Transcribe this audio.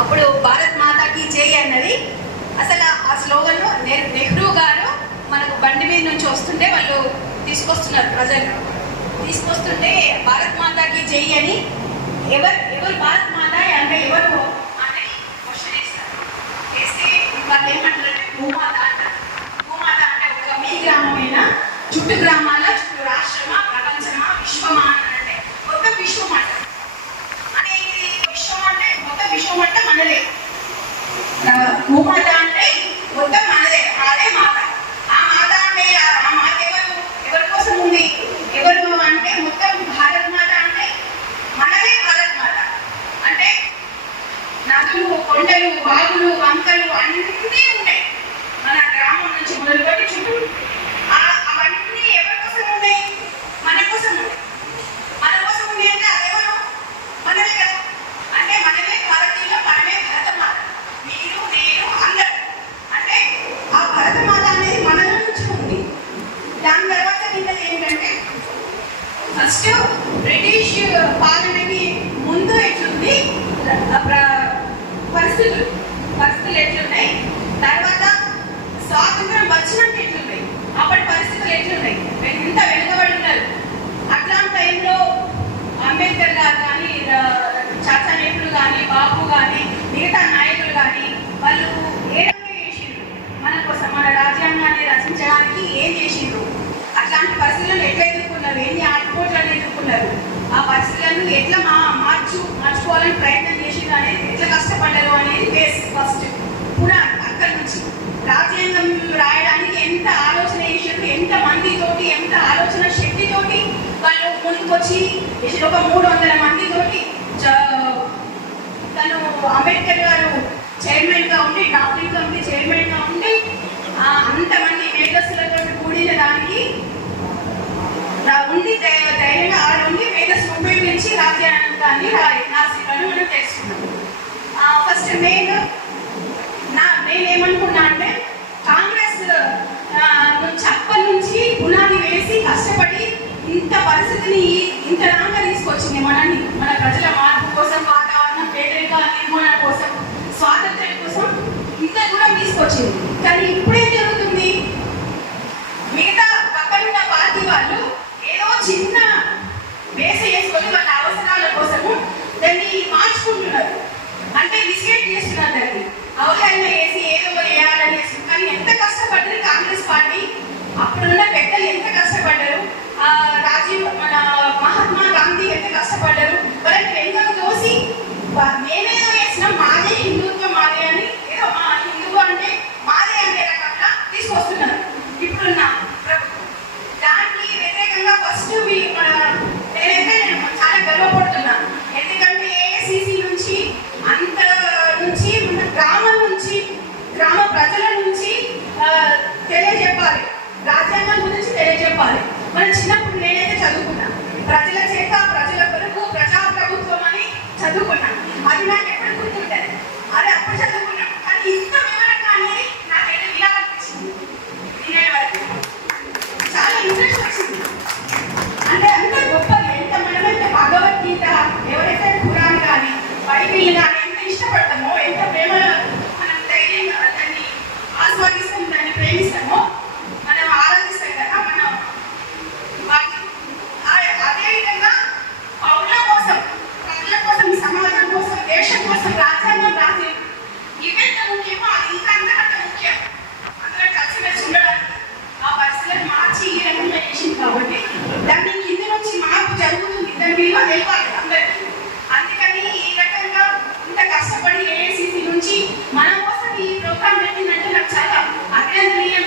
అప్పుడు భారత్ మాతాకి జై అన్నది అసలు ఆ స్లోగన్ నెహ్రూ గారు మనకు బండి మీద నుంచి వస్తుంటే వాళ్ళు తీసుకొస్తున్నారు, ప్రజలు తీసుకొస్తుంటే భారత్ మాతాకి జై అని ఎవరు భారత్ మాత అంటే ఎవరు అని క్వశ్చన్ వేస్తారు. వేస్తే వాళ్ళు ఏమంటారంటే భూమాత అంటారు. భూమాత అంటే ఒక మీ గ్రామమైనా చుట్టూ గ్రామాల చుట్టూ రాష్ట్రమా ప్రపంచమా విశ్వమా అంటే మొత్తం విశ్వం అంటారు. అంటే ఇది విశ్వం అంటే మొత్తం విశ్వం అంటే మనదే. భూమాత అంటే మొత్తం మనదే, అదే మాత. ఆ మాత అంటే ఆ మాత ఎవరి కోసం ఉంది? ఎవరు అంటే మొత్తం భారత్ మాత అంటే మనమే భారత్ మాత. అంటే నదులు, కొండలు, వాగులు, వంకలు అన్నీ ఉంటాయి మన గ్రామం నుంచి మొదలుపెట్టి చుట్టూ. అవన్నీ ఎవరి కోసం ఉన్నాయి? మన కోసం ఉన్నాయి. మన కోసం ఉంది అంటే అదెవరు? మనమే కదా. అంటే మనమే భారతీయులు, మనమే భరతమాత. మీరు నేను అందరూ అంటే ఆ భరతమాత అనేది మన నుంచి ఉంది. దాని తర్వాత నిన్నది ఏంటంటే ఫస్ట్ బ్రిటిష్ పాలనకి ముందు ఎట్లుంది పరిస్థితులు ఎట్లున్నాయి, తర్వాత స్వాతంత్రం వచ్చినాక ఎట్లున్నాయి, అప్పటి పరిస్థితులు ఎట్లున్నాయి, ఎంత వెనుకబడి ఉన్నారు. అట్లాంటి టైంలో అంబేద్కర్ గారు కానీ, చాచా నెహ్రూ కానీ, బాబు కానీ, మిగతా నాయకులు కానీ వాళ్ళు ఏ రకంగా చేసిండ్రు మన కోసం, మన రాజ్యాంగాన్ని రచించడానికి ఏం చేసిండ్రు, అట్లాంటి పరిస్థితులను ఎట్లా ఎదుర్కొన్నారు, ఎన్ని ఆటుపోట్లను ఎదుర్కొన్నారు, ఆ పరిస్థితులను ఎట్లా మార్చుకోవాలని ప్రయత్నం చేసిండ్రు అనేది, ఎట్లా కష్టపడ్డారు అనేది బేస్ ఫస్ట్ పురాణం. అక్కడి నుంచి రాజ్యాంగం రాయడానికి ఎంత ఆలోచన చేసిండ్రు, ఎంత మందితోటి, ఎంత ఆలోచన శక్తితోటి వాళ్ళు ముందుకొచ్చి ఒక 300 మందితోటి తను అంబేద్కర్ గారు చైర్మన్ గా ఉండి, డాక్టరింగ్ కమిటీ చైర్మన్ గా ఉండి అంతమంది మేధస్సులతో కూడిన దానికి ఉంది ధైర్యంగా ఆడ ఉండి మేధస్సు ఉపయోగించి రాజ్యాంగాన్ని రాసిని మనం తెలుసుకున్నాం. ఫస్ట్ నేనేమనుకున్నా అంటే కాంగ్రెస్ నుంచి అప్పటి నుంచి పునాది వేసి కష్టపడి ఇంత పరిస్థితిని ఇంత దాకా తీసుకొచ్చింది మనల్ని, మన ప్రజల మార్పు కోసం, వాతావరణం పేదరిక నిర్మూలన కోసం, స్వాతంత్ర్యం కోసం ఇంత దూరం తీసుకొచ్చింది. కానీ ఇప్పుడేం జరుగుతుంది? మిగతా పక్కనున్న పార్టీ వాళ్ళు ఏదో చిన్న బేస వేసుకొని వాళ్ళ అవసరాల కోసము దాన్ని మార్చుకుంటున్నారు. అంటే బిస్కెట్ చేస్తున్నారు, దాన్ని అవగాహన వేసి ఏదో వేయాలని చేస్తుంది. కానీ ఎంత కష్టపడ్డారు కాంగ్రెస్ పార్టీ, అప్పుడున్న పెద్దలు ఎంత కష్టపడ్డారు, మన మహాత్మా గాంధీ ఎంత కష్టపడ్డారు. వాళ్ళకి వెనుకకు తోసి మేమేదో చేసినాం, మాదే హిందుత్వం మాదే అని, ఏదో మా హిందువు అంటే మాదే అనే రకంగా తీసుకొస్తున్నారు ఇప్పుడున్న ప్రభుత్వం. దానికి వ్యతిరేకంగా ఫస్ట్ నేనైతే చాలా గర్వపడుతున్నాను. ఎందుకంటే ఏఐసిసి నుంచి అంత నుంచి మన గ్రామం నుంచి, గ్రామ ప్రజల నుంచి తెలియజెప్పాలి, రాజ్యాంగం గురించి తెలియజెప్పాలి. మనం చిన్నప్పుడు నేనైతే చదువుకున్నాను, ప్రజల చేత ప్రజల కొరకు ప్రజాప్రభుత్వం అని చదువుకున్నాను. అది నాకు ఎప్పుడు గుర్తుంటుంది. అది అప్పుడు చదువుకున్నాను, కానీ ఇంత వివరంగా అనేది నాకైతే వినాలనిపించింది. వినే వరకు చాలా ఇంట్రెస్ట్ వచ్చింది. అంటే అంత గొప్పది, ఎంత మనమైతే భగవద్గీత, ఎవరైతే ఖురాన్ కానీ బైబిల్ కానీ ఎంత ఇష్టపడతామో, ఎంత ప్రేమ మనం ధైర్యంగా దాన్ని ఆస్వాదిస్తాం, దాన్ని ప్రేమిస్తామో, మనం ఆరాధిస్తాం కదా. మనం అదేవిధంగా పౌరుల కోసం, సమాజం కోసం, దేశం కోసం రాజ్యాంగం రాసి ఇవెంత ముఖ్యమో అది ఇంకా అంతకంటే ముఖ్యం. అందరూ కలిసిమెలిసి ఉండడానికి ఆ పరిస్థితులను మార్చి ఈ రకంగా చేసింది. కాబట్టి దాన్ని కింద నుంచి మార్పు జరుగుతుంది, దాని విలువ తెలియాలి అందరికీ. అందుకని ఈ రకంగా ఇంత కష్టపడి ఏఐసిసి నుంచి మన కోసం ఈ ప్రోగ్రాం పెట్టిందంటే నాకు చాలా అభినందనీయం.